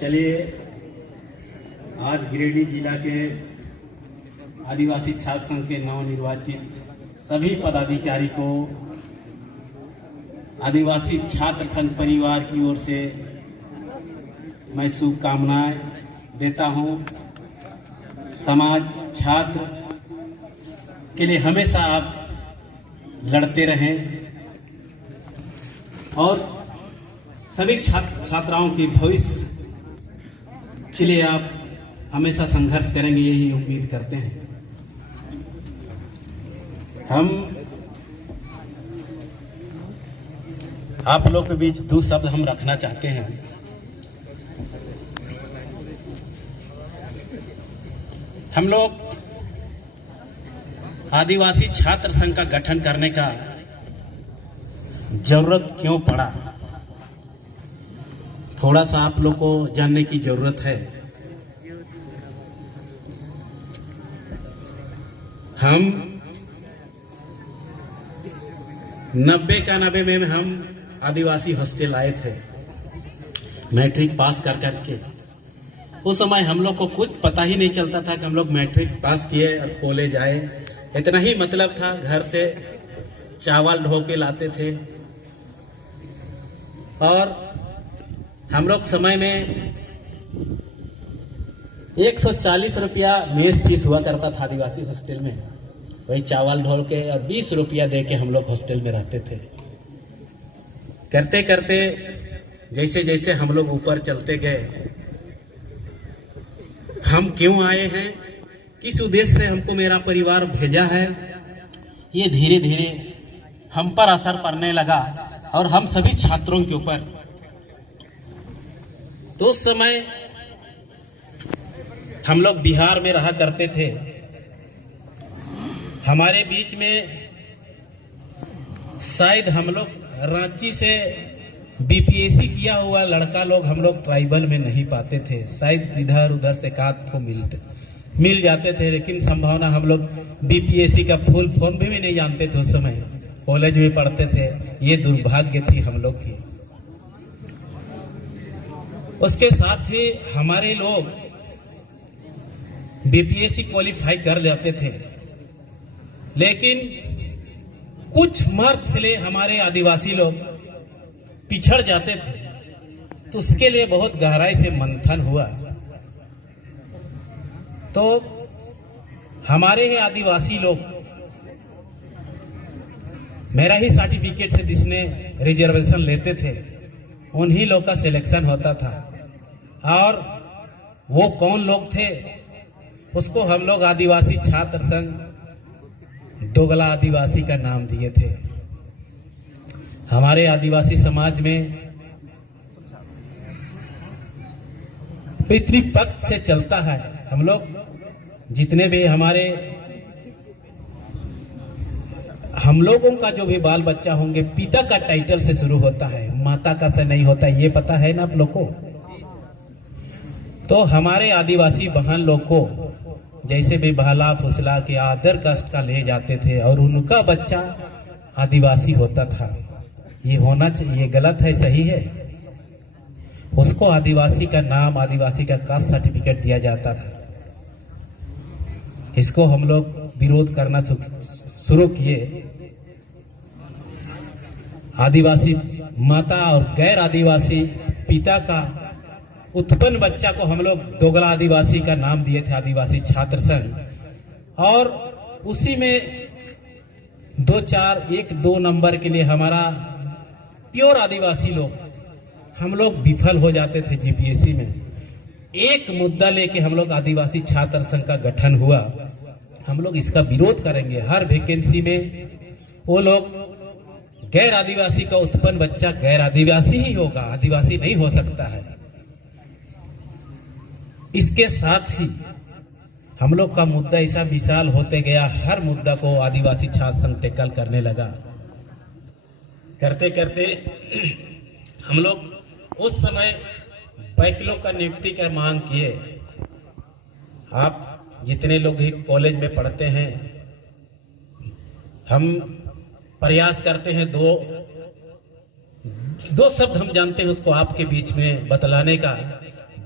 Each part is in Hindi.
चलिए, आज गिरिडीह जिला के आदिवासी छात्र संघ के नवनिर्वाचित सभी पदाधिकारी को आदिवासी छात्र संघ परिवार की ओर से मैं शुभकामनाएं देता हूं। समाज छात्र के लिए हमेशा आप लड़ते रहें और सभी छात्राओं के भविष्य के लिए आप हमेशा संघर्ष करेंगे, यही उम्मीद करते हैं। हम आप लोग के बीच दो शब्द हम रखना चाहते हैं। हम लोग आदिवासी छात्र संघ का गठन करने का जरूरत क्यों पड़ा, थोड़ा सा आप लोग को जानने की जरूरत है। हम 90 में हम आदिवासी हॉस्टल आए थे, मैट्रिक पास कर करके। उस समय हम लोग को कुछ पता ही नहीं चलता था कि हम लोग मैट्रिक पास किए और कॉलेज आए। इतना ही मतलब था, घर से चावल ढो के लाते थे और हम लोग समय में 140 रुपया मेस फीस हुआ करता था आदिवासी हॉस्टल में। वही चावल ढोल के और 20 रुपया दे के हम लोग हॉस्टल में रहते थे। करते करते जैसे जैसे हम लोग ऊपर चलते गए, हम क्यों आए हैं, किस उद्देश्य से हमको मेरा परिवार भेजा है, ये धीरे धीरे हम पर असर पड़ने लगा और हम सभी छात्रों के ऊपर। तो उस समय हम लोग बिहार में रहा करते थे। हमारे बीच में शायद हम लोग रांची से बीपीएससी किया हुआ लड़का लोग हम लोग ट्राइबल में नहीं पाते थे। शायद इधर उधर से काट को मिल जाते थे, लेकिन संभावना हम लोग बीपीएससी का फुल फॉर्म भी नहीं जानते थे। उस समय कॉलेज में पढ़ते थे। ये दुर्भाग्य थी हम लोग की। उसके साथ ही हमारे लोग बीपीएससी क्वालिफाई कर जाते थे, लेकिन कुछ मार्क्स ले हमारे आदिवासी लोग पिछड़ जाते थे। तो उसके लिए बहुत गहराई से मंथन हुआ। तो हमारे ही आदिवासी लोग, मेरा ही सर्टिफिकेट से जिसने रिजर्वेशन लेते थे, उन्हीं लोग का सिलेक्शन होता था। और वो कौन लोग थे, उसको हम लोग आदिवासी छात्र संघ दोगला आदिवासी का नाम दिए थे। हमारे आदिवासी समाज में पितृपक्ष से चलता है। हम लोग जितने भी हम लोगों का जो भी बाल बच्चा होंगे, पिता का टाइटल से शुरू होता है, माता का से नहीं होता। ये पता है ना आप लोग को। तो हमारे आदिवासी बहन लोग को जैसे भी बहला फुसला के आदर कष्ट का ले जाते थे और उनका बच्चा आदिवासी होता था। ये होना चाहिए, गलत है, सही है। उसको आदिवासी का नाम, आदिवासी का कास्ट सर्टिफिकेट दिया जाता था। इसको हम लोग विरोध करना शुरू किए। आदिवासी माता और गैर आदिवासी पिता का उत्पन्न बच्चा को हम लोग दोगला आदिवासी का नाम दिए थे, आदिवासी छात्र संघ। और उसी में 1-2 नंबर के लिए हमारा प्योर आदिवासी लोग, हम लोग विफल हो जाते थे जीपीएससी में। एक मुद्दा लेके हम लोग आदिवासी छात्र संघ का गठन हुआ। हम लोग इसका विरोध करेंगे। हर वैकेंसी में वो लोग गैर आदिवासी का उत्पन्न बच्चा गैर आदिवासी ही होगा, आदिवासी नहीं हो सकता है। इसके साथ ही हम लोग का मुद्दा ऐसा विशाल होते गया, हर मुद्दा को आदिवासी छात्र संघ टैकल करने लगा। करते करते हम लोग उस समय बैकलॉग का नियुक्ति का मांग किए। आप जितने लोग ही कॉलेज में पढ़ते हैं, हम प्रयास करते हैं दो शब्द हम जानते हैं उसको आपके बीच में बतलाने का।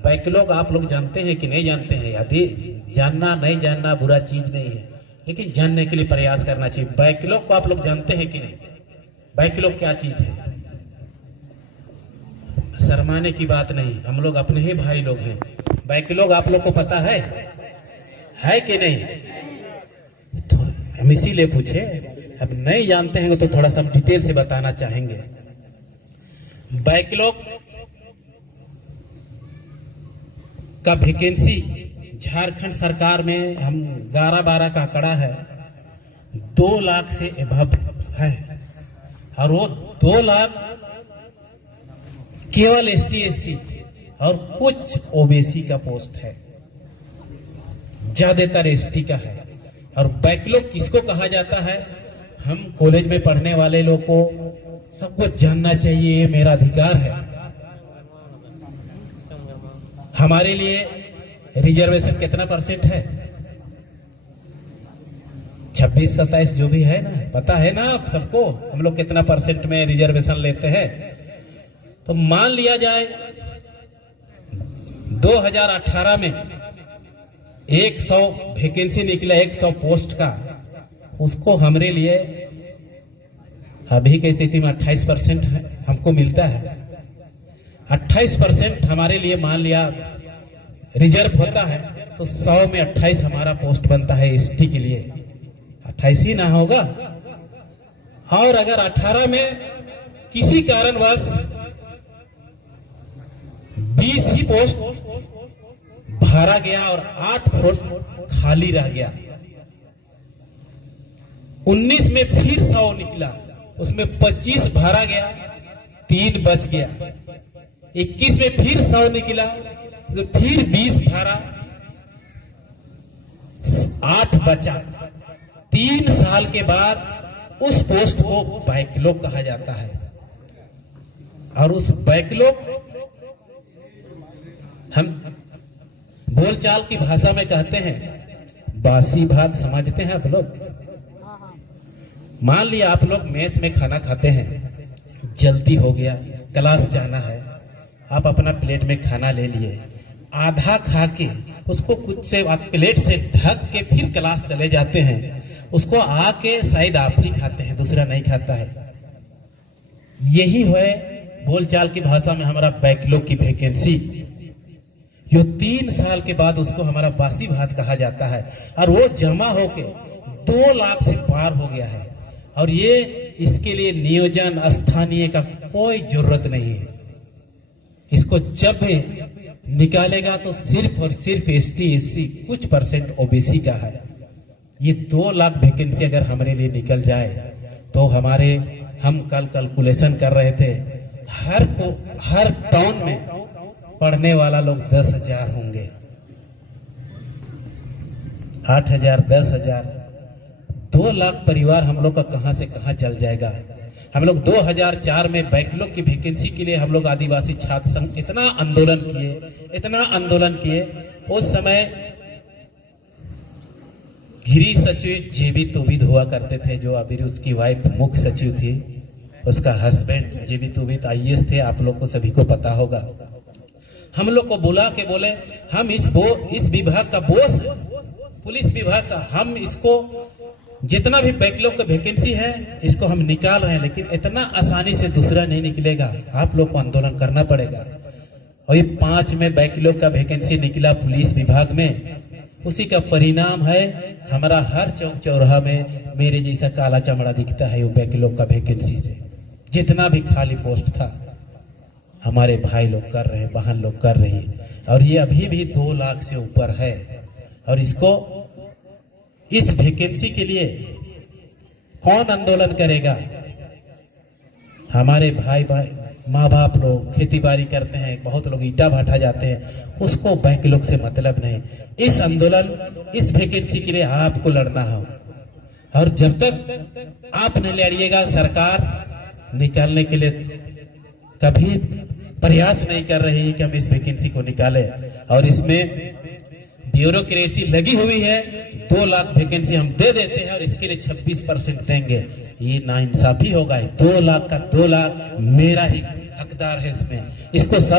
बैकलॉग आप लोग जानते हैं कि नहीं जानते हैं? यदि जानना नहीं जानना बुरा चीज नहीं है, लेकिन जानने के लिए प्रयास करना चाहिए। बैकलॉग को आप लोग जानते हैं कि नहीं? बैकलॉग क्या चीज है? शर्माने की बात नहीं, हम लोग अपने ही भाई लोग हैं। बैकलॉग आप लोग को पता है कि नहीं? तो हम इसीलिए पूछे, अब नहीं जानते हैं तो थोड़ा सा हम डिटेल से बताना चाहेंगे। बैकलॉग का वैकेंसी झारखंड सरकार में हम 11-12 का आंकड़ा है, 2 लाख से एबव है, और वो 2 लाख केवल ST/SC और कुछ OBC का पोस्ट है, ज्यादातर ST का है। और बैकलॉग किसको कहा जाता है? हम कॉलेज में पढ़ने वाले लोग को सबको जानना चाहिए, ये मेरा अधिकार है। हमारे लिए रिजर्वेशन कितना % है? 26-27 जो भी है ना, पता है ना आप सबको हम लोग कितना % में रिजर्वेशन लेते हैं। तो मान लिया जाए 2018 में 100 वैकेंसी निकला, 100 पोस्ट का, उसको हमारे लिए अभी की स्थिति में 28% हमको मिलता है। 28% हमारे लिए मान लिया रिजर्व होता है, तो 100 में 28 हमारा पोस्ट बनता है ST के लिए। 28 ही ना होगा। और अगर 18 में किसी कारणवश 20 ही पोस्ट भरा गया और 8 पोस्ट खाली रह गया, 19 में फिर 100 निकला, उसमें 25 भरा गया, 3 बच गया, 21 में फिर 100 निकला, तो फिर 20 भरा, 8 बचा। 3 साल के बाद उस पोस्ट को बैकलॉग कहा जाता है। और उस बैकलॉग हम बोलचाल की भाषा में कहते हैं बासी भात। समझते हैं आप लोग? मान लिया आप लोग मेस में खाना खाते हैं, जल्दी हो गया, क्लास जाना है, आप अपना प्लेट में खाना ले लिए, आधा खा के उसको कुछ से प्लेट से ढक के फिर क्लास चले जाते हैं, उसको आके शायद आप ही खाते हैं, दूसरा नहीं खाता है। यही है बोलचाल की भाषा में हमारा बैकलॉग की वैकेंसी। जो 3 साल के बाद उसको हमारा बासी भात कहा जाता है, और वो जमा होके 2 लाख से पार हो गया है। और ये इसके लिए नियोजन स्थानीय का कोई जरूरत नहीं है। इसको जब निकालेगा तो सिर्फ और सिर्फ ST/SC कुछ % OBC का है। ये 2 लाख वैकेंसी अगर हमारे लिए निकल जाए तो हम कल कैलकुलेशन कर रहे थे, हर टाउन में पढ़ने वाला लोग 10,000 होंगे, 8,000, 10,000, 2 लाख परिवार हम लोग का कहां से कहां चल जाएगा। हम लोग 2004 में बैकलॉग की वैकेंसी के लिए हम लोग आदिवासी छात्र संघ इतना आंदोलन किए। उस समय गृह सचिव JB तुबिद हुआ करते थे, जो अभी उसकी वाइफ मुख्य सचिव थी, उसका हस्बैंड JB तुबिद IAS थे, आप लोग को सभी को पता होगा। हम लोग को बुला के बोले हम इस विभाग का बॉस है, पुलिस विभाग का, हम इसको जितना भी बैकलॉग का वैकेंसी है इसको हम निकाल रहे हैं, लेकिन इतना आसानी से दूसरा नहीं निकलेगा, आप लोग को आंदोलन करना पड़ेगा। और ये 5 में बैकलॉग का वैकेंसी निकला पुलिस विभाग में। उसी का परिणाम है हमारा हर चौक चौराहा में मेरे जैसा काला चमड़ा दिखता है। वो बैकलॉग का वैकेंसी से जितना भी खाली पोस्ट था हमारे भाई लोग कर रहे हैं, बहन लोग कर रही है, और ये अभी भी 2 लाख से ऊपर है। और इस वैकेंसी के लिए कौन आंदोलन करेगा? हमारे भाई माँ बाप लोग खेती बाड़ी करते हैं, बहुत लोग ईटा भाटा जाते हैं, उसको बैकलॉग से मतलब नहीं। इस आंदोलन, इस वैकेंसी के लिए आपको लड़ना हो, और जब तक आप नहीं लड़िएगा, सरकार निकालने के लिए कभी प्रयास नहीं कर रही है कि हम इस वैकेंसी को निकालें। और इसमें ब्यूरोक्रेसी लगी हुई है। 2 लाख वैकेंसी हम दे देते हैं और इसके लिए 26% देंगे, ये नाइंसाफी होगा। 2 लाख का 2 लाख मेरा ही हकदार है, इसमें इसको सब